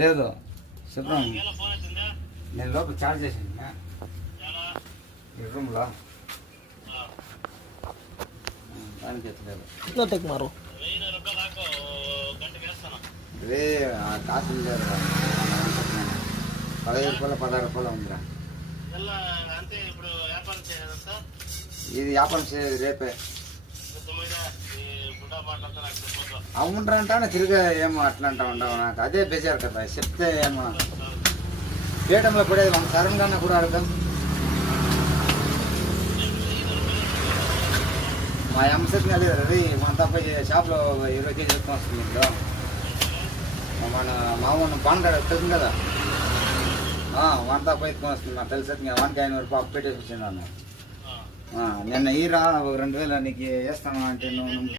లేదు శుభ్రం నేను లోపల చార్జ్ చేసింది ఈ రూమ్లో దానికి ఎత్తలేదు మారు అదే కాసులు లేదు 15 రూపాయలు 16 రూపాయలు ఉందిరా ఇది వ్యాపారం చేయదు రేపే అవునరంటే తిరిగే ఏమో అట్లా అంటా ఉండవు నాకు అదే బేజారు కదా చెప్తే ఏమో పీఠంలో పడేది మన సరణ్ కూడా అడగం మా ఎంసెట్గా లేదు అది మన తప్ప షాప్లో 20 కేజీలు ఎక్కువ వస్తుంది ఇంట్లో మన మామూలు పాన్కాడ తెలుసు కదా వన్ తప్ప ఎత్తుకొని వస్తుంది నాకు తెలిసి వానికి 500 రూపాయలు పెట్టేసి వచ్చింది అన్న నిన్న ఈరా 2000 నీకు వేస్తాను అంటే నువ్వు